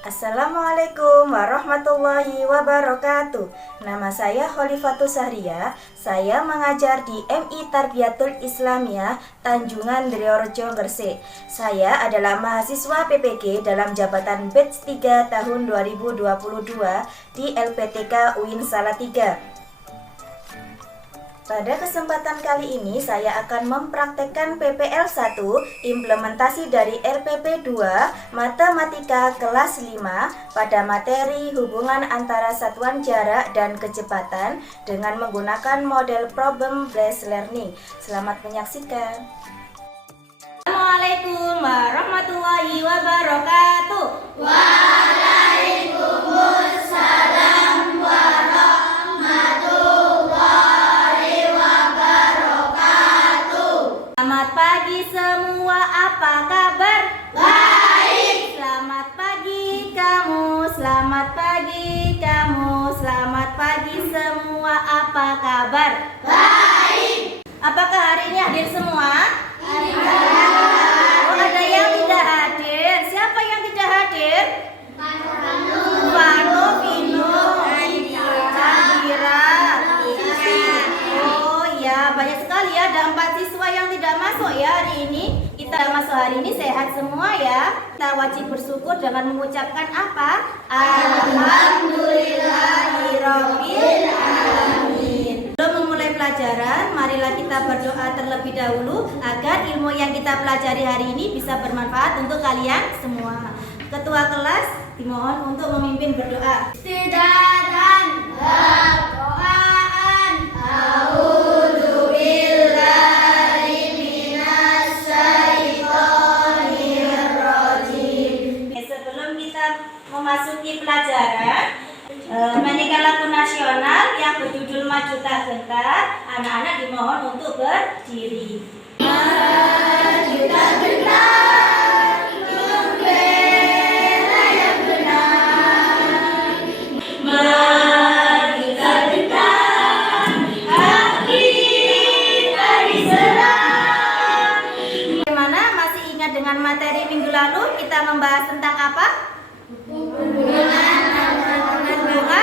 Assalamualaikum warahmatullahi wabarakatuh. Nama saya Khalifatus Sahria. Saya mengajar di MI Tarbiyatul Islamiyah Tanjungan Driorejo, Gresik. Saya adalah mahasiswa PPG dalam jabatan batch 3 tahun 2022 di LPTK UIN Salatiga. Pada kesempatan kali ini saya akan mempraktekkan PPL 1 implementasi dari RPP 2 Matematika kelas 5 pada materi hubungan antara satuan jarak dan kecepatan dengan menggunakan model problem based learning. Selamat menyaksikan. Assalamualaikum warahmatullahi wabarakatuh. Waalaikumsalam warahmatullahi wabarakatuh. Selamat pagi semua, apa kabar? Baik. Selamat pagi kamu, selamat pagi kamu, selamat pagi semua, apa kabar? Baik. Apakah hari ini hadir semua? Ada. Oh, ada yang tidak hadir. Siapa yang tidak hadir? Vano, Vino, Nadira, oh ya, banyak sekali ya. Ada 4 siswa yang tidak masuk ya hari ini. Kita masuk hari ini sehat semua ya. Kita wajib bersyukur dengan mengucapkan apa? Alhamdulillahirabbil alamin. Sebelum memulai pelajaran, marilah kita berdoa terlebih dahulu agar ilmu yang kita pelajari hari ini bisa bermanfaat untuk kalian semua. Ketua kelas dimohon untuk memimpin berdoa. Istidadan berdoaan. A'udzubillahi minasyaitonirrajim. Sebelum kita memasuki pelajaran, Menikah Lagu Nasional yang berjudul Maju Tak Gentar, anak-anak dimohon untuk berdiri. Maju tak gentar, membela yang benar. Maju tak gentar, hak kita diserang. Bagaimana? Masih ingat dengan materi minggu lalu kita membahas tentang apa? Hubungan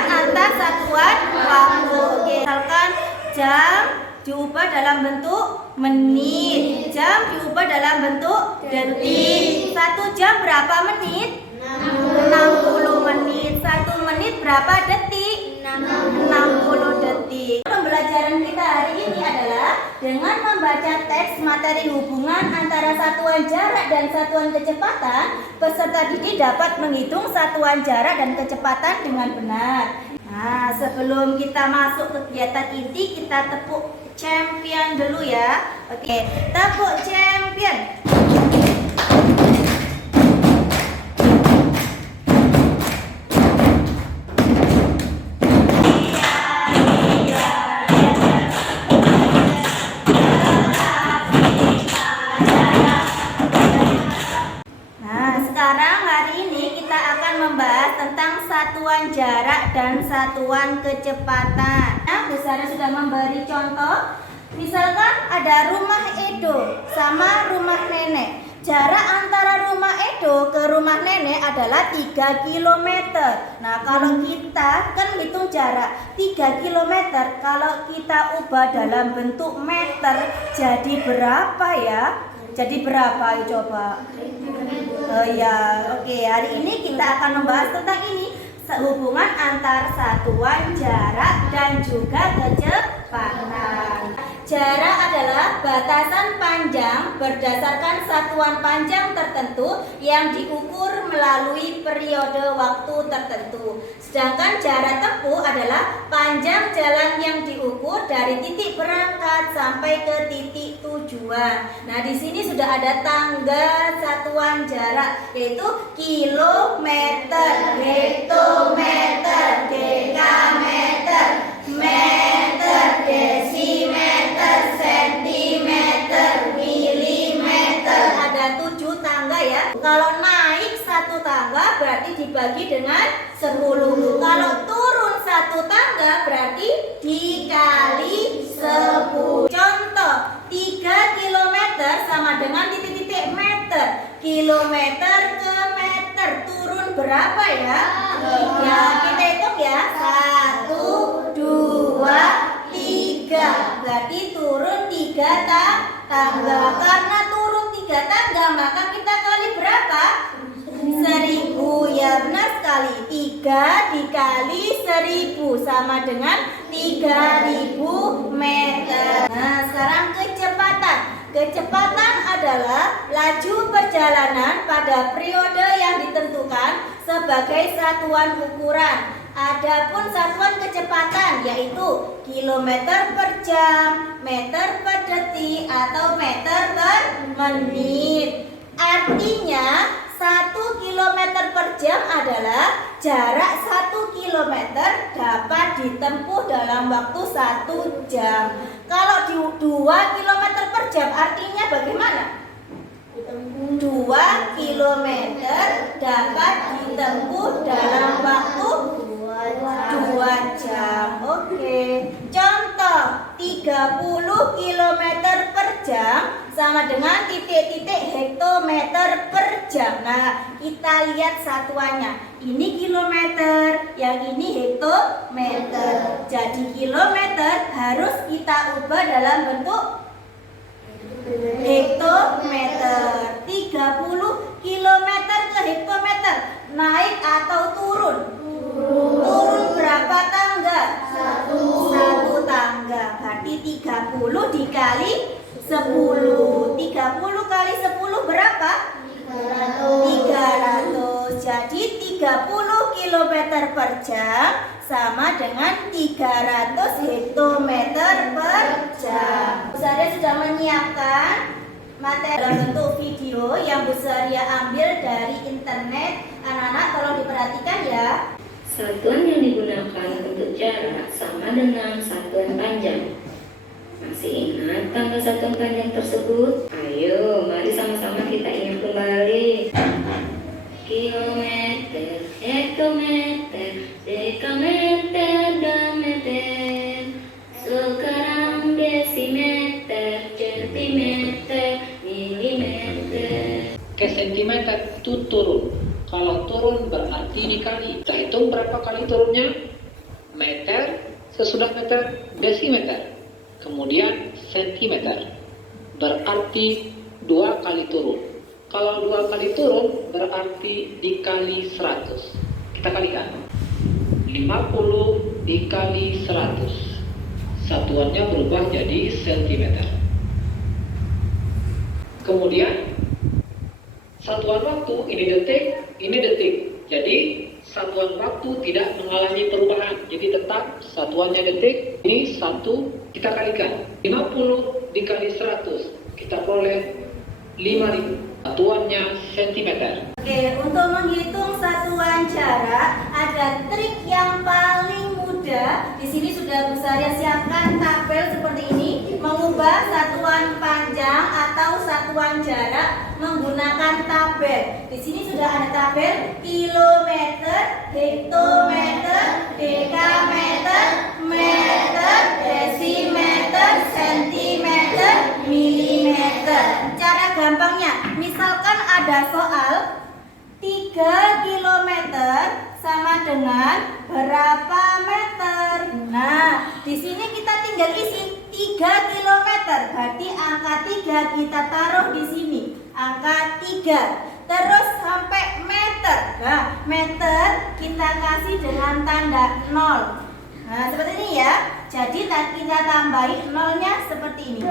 antar satuan waktu. Misalkan jam diubah dalam bentuk menit, jam diubah dalam bentuk detik. 1 jam berapa menit? 60 menit. 1 menit berapa detik? 60 detik. Pembelajaran kita hari ini adalah dengan membaca teks materi hubungan antara satuan jarak dan satuan kecepatan, peserta didik dapat menghitung satuan jarak dan kecepatan dengan benar. Nah, sebelum kita masuk kegiatan inti, kita tepuk champion dulu ya. Oke, tepuk champion. Membahas tentang satuan jarak dan satuan kecepatan. Nah, Bu Sarah sudah memberi contoh. Misalkan ada rumah Edo sama rumah nenek. Jarak antara rumah Edo ke rumah nenek adalah 3 km. Nah, kalau kita kan hitung jarak 3 km, kalau kita ubah dalam bentuk meter jadi berapa ya? Jadi berapa? Coba. Oke. Hari ini kita akan membahas tentang ini, hubungan antar satuan jarak dan juga kecepatan. Jarak adalah batasan panjang berdasarkan satuan panjang tertentu yang diukur melalui periode waktu tertentu. Sedangkan jarak tempuh adalah panjang jalan yang diukur dari titik berangkat sampai ke titik tujuan. Nah, di sini sudah ada tangga satuan jarak, yaitu kilometer, hektometer, dekameter, meter, desimeter, sentimeter, milimeter. Ada 7 tangga ya. Kalau naik 1 tangga berarti dibagi dengan 10. Kalau turun 1 tangga berarti dikali 10. Contoh, 3 km sama dengan titik-titik meter. Kilometer ke meter, turun berapa ya? Ya, kita hitung ya. 1, 2, 3. Berarti turun 3 tangga. Karena turun 3 tangga, maka kita kali berapa? 1000. Ya benar sekali. 3 dikali 1000 sama dengan 3000 meter. Nah, sekarang kecepatan. Kecepatan adalah laju perjalanan pada periode yang ditentukan sebagai satuan ukuran. Adapun satuan kecepatan yaitu kilometer per jam, meter per detik, atau meter per menit. Artinya 1 kilometer per jam adalah jarak 1 kilometer dapat ditempuh dalam waktu 1 jam. Kalau 2 kilometer per jam artinya bagaimana? 2 kilometer dapat ditempuh dalam waktu 2 jam. Oke. Contoh 30 kilometer per jam sama dengan titik-titik hektometer per jam. Nah, kita lihat satuannya. Ini kilometer, yang ini hektometer. Jadi kilometer harus kita ubah dalam bentuk hektometer. 30 kilometer ke hektometer, naik atau turun? Turun berapa tangga? 1 tangga. Berarti 30 dikali 10. 30 kali 10 berapa? 300. Jadi 30 km per jam sama dengan 300 hektometer per jam. Bu Saria sudah menyiapkan materi dalam bentuk video yang Bu Saria ambil dari internet. Anak-anak tolong diperhatikan ya. Satuan yang digunakan untuk jarak sama dengan satuan panjang. Masih ingat tanggal satuan panjang tersebut? Ayo, mari sama-sama kita ingat kembali. Kilometer, hektometer, dekameter, dan meter. Sekarang desimeter, centimeter, milimeter. Ke sentimeter itu turun. Kalau turun berarti dikali. Kita hitung berapa kali turunnya? Meter, sesudah meter, desimeter. Kemudian sentimeter. Berarti 2 kali turun. Kalau 2 kali turun berarti dikali 100. Kita kalikan. 50 dikali 100. Satuannya berubah jadi sentimeter. Kemudian satuan waktu ini detik, ini detik. Jadi satuan waktu tidak mengalami perubahan. Jadi tetap satuannya detik. Ini 1, kita kalikan. 50 dikali 100, kita peroleh 5000. Satuannya sentimeter. Oke, untuk menghitung satuan jarak ada trik yang paling mudah. Di sini sudah Bu Saria siapkan tabel seperti ini, mengubah satuan panjang atau satuan jarak menggunakan tabel. Di sini sudah ada tabel kilometer, hektometer, dekameter, meter, desimeter, sentimeter, milimeter. Cara gampangnya, misalkan ada soal 3 kilometer sama dengan berapa meter. Nah, di sini kita tinggal isi 3 kilometer. Berarti angka 3 kita taruh di sini. Angka 3. Terus sampai meter. Nah, meter kita kasih dengan tanda 0. Nah, seperti ini ya. Jadi kita tambahin nolnya seperti ini.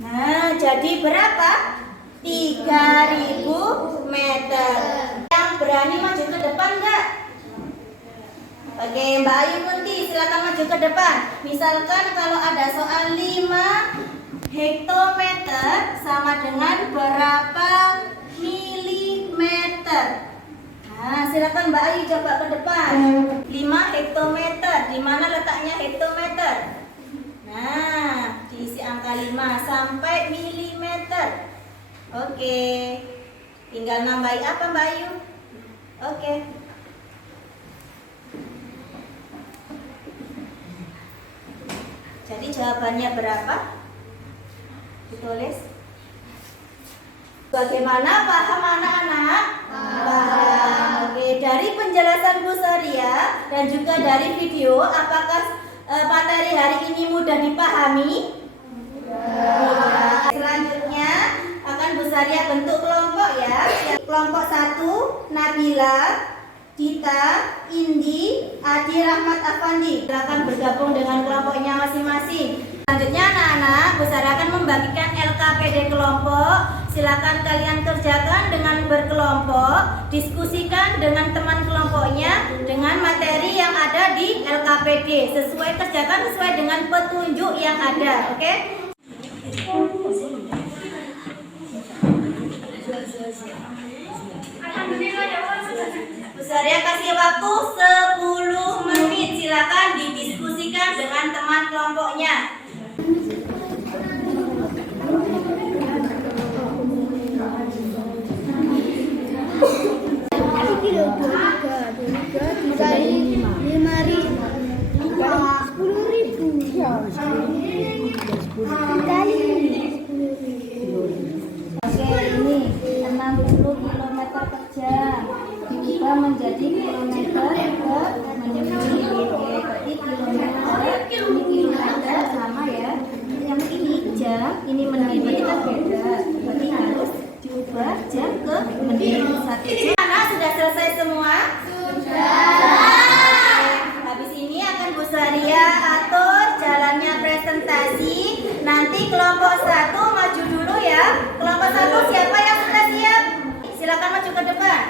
Nah, jadi berapa? 3000 meter. Yang berani maju ke depan enggak? Oke, Mbak Ayu Munti silakan maju ke depan. Misalkan kalau ada soal 5 hektometer sama dengan berapa milimeter. Nah, silakan Mbak Ayu coba ke depan. 5 hektometer, di mana letaknya hektometer? Nah, diisi angka 5 sampai milimeter. Oke. Tinggal nambahin apa Mbak Ayu? Oke. Jadi jawabannya berapa? Ditulis. Bagaimana, paham anak-anak? Paham. Oke, penjelasan Bu Soria dan juga dari video, apakah materi hari ini mudah dipahami? Selanjutnya akan Bu Soria bentuk kelompok ya. Kelompok 1, Nabila, Dita, Indi, Adi Rahmat Afandi. Silakan bergabung dengan kelompoknya masing-masing. Selanjutnya anak-anak, Bu Soria akan membagikan LKPD kelompok. Silakan kalian kerjakan dengan berkelompok, diskusikan dengan teman kelompoknya dengan materi yang ada di LKPD. Kerjakan sesuai dengan petunjuk yang ada, oke? Bu Soria kasih waktu 10 menit. Silakan didiskusikan dengan teman kelompoknya. Dikali 5.000 10.000 Oke, ini 60 km per jam diubah menjadi kilometer per menit. Oke, berarti kilometer sama ya. Yang ini jam, ini menit, berarti kan beda. Berarti harus diubah jam ke menit. 1 jam. Anak sudah selesai semua? Habis ini akan Bu Soria atur jalannya presentasi. Nanti kelompok 1 maju dulu ya. Kelompok 1 siapa yang sudah siap? Silakan maju ke depan.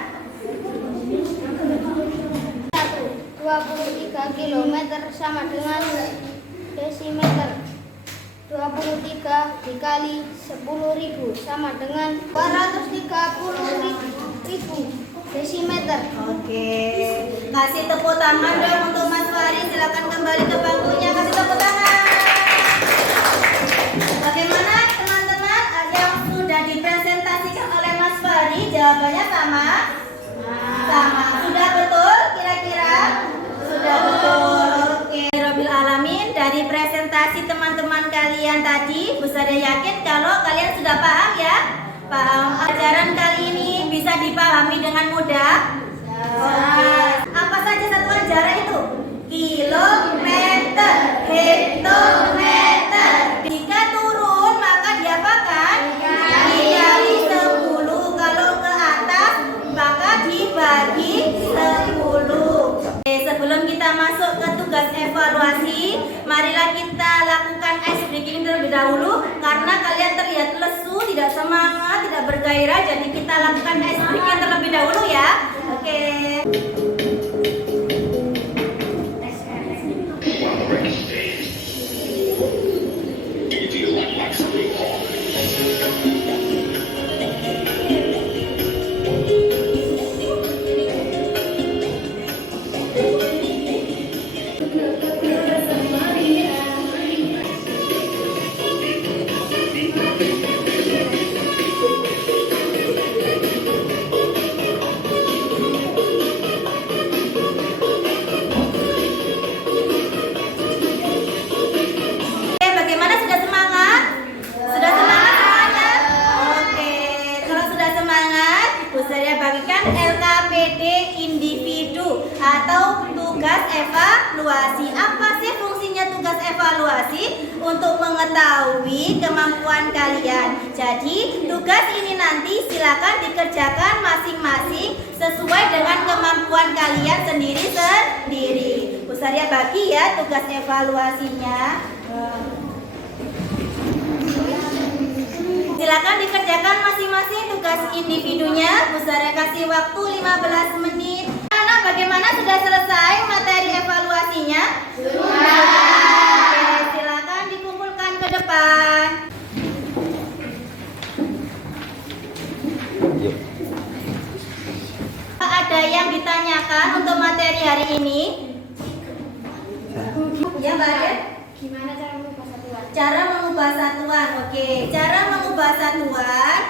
23 km sama dengan desimeter. 23 dikali 10.000 sama dengan 230.000 desimeter. Oke, kasih tepuk tangan dong untuk Mas Fahri. Silakan kembali ke bangkunya, kasih tepuk tangan. Bagaimana teman-teman yang sudah dipresentasikan oleh Mas Fahri? Jawabannya sama? Sama. Sudah betul kira-kira? Sudah betul. Oke. Rabbil alamin, dari presentasi teman-teman kalian tadi, Bu Soria yakin kalau kalian sudah paham ya? Paham. Ajaran kali ini bisa dipahami dengan mudah? Oke. Apa saja satuan jarak itu? Kilometer, hektometer. Jika turun maka diapakan? Dikali 10. Kalau ke atas maka dibagi 10. Oke, sebelum kita masuk ke tugas evaluasi, marilah kita lakukan ice breaking terlebih dahulu. Karena kalian terlihat lesu, tidak semangat, tidak bergairah. Jadi kita lakukan ice breaking terlebih dahulu ya. Oke. Evaluasi. Apa sih fungsinya tugas evaluasi? Untuk mengetahui kemampuan kalian. Jadi tugas ini nanti silakan dikerjakan masing-masing sesuai dengan kemampuan kalian sendiri-sendiri. Bu Soria bagi ya tugas evaluasinya. Silakan dikerjakan masing-masing tugas individunya. Bu Soria kasih waktu 15 menit. Bagaimana, sudah selesai materi evaluasinya? Sudah. Oke, silakan dikumpulkan ke depan. Ada yang ditanyakan untuk materi hari ini? Ya, Mbak Ade? Gimana cara mengubah satuan? Cara mengubah satuan. Oke, cara mengubah satuan.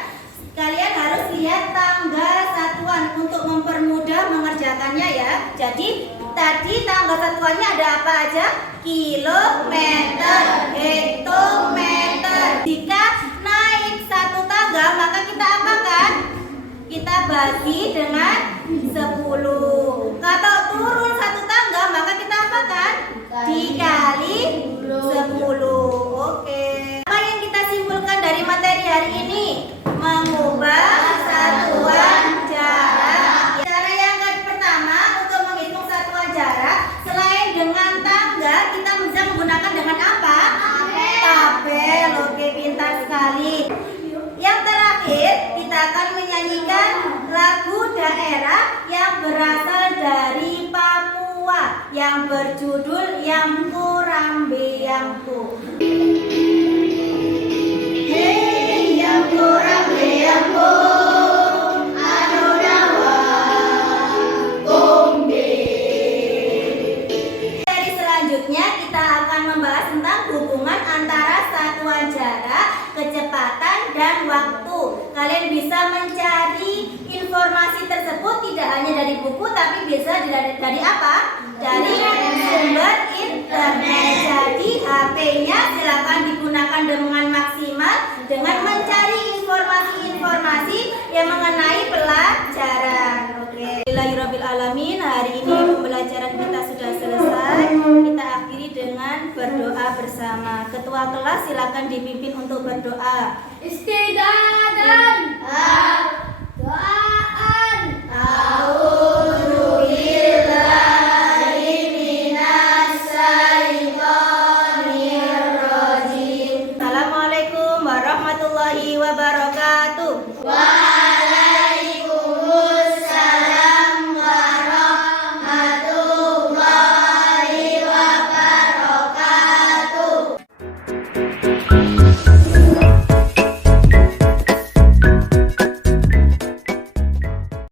Kalian harus lihat tanggal satuan untuk mempermudah mengerjakannya ya. Jadi tadi tanggal satuannya ada apa aja? Kilometer, hektometer. Jika naik satu tanggal maka kita apakan? Kita bagi dengan 10. Atau yang berjudul Yamku Rambe Yamku. Hey Yamku Rambe Yamku, anu dawa gombe. Seri selanjutnya kita akan membahas tentang hubungan antara satuan jarak, kecepatan, dan waktu. Kalian bisa mencari informasi tersebut tidak hanya dari buku tapi bisa dari apa? Dari sumber internet. Jadi HP-nya silakan digunakan dengan maksimal dengan mencari informasi-informasi yang mengenai pelajaran. Oke. Bismillahirrahmanirrahim. Hari ini pembelajaran kita sudah selesai. Kita akhiri dengan berdoa bersama. Ketua kelas silakan dipimpin untuk berdoa. Istidadan.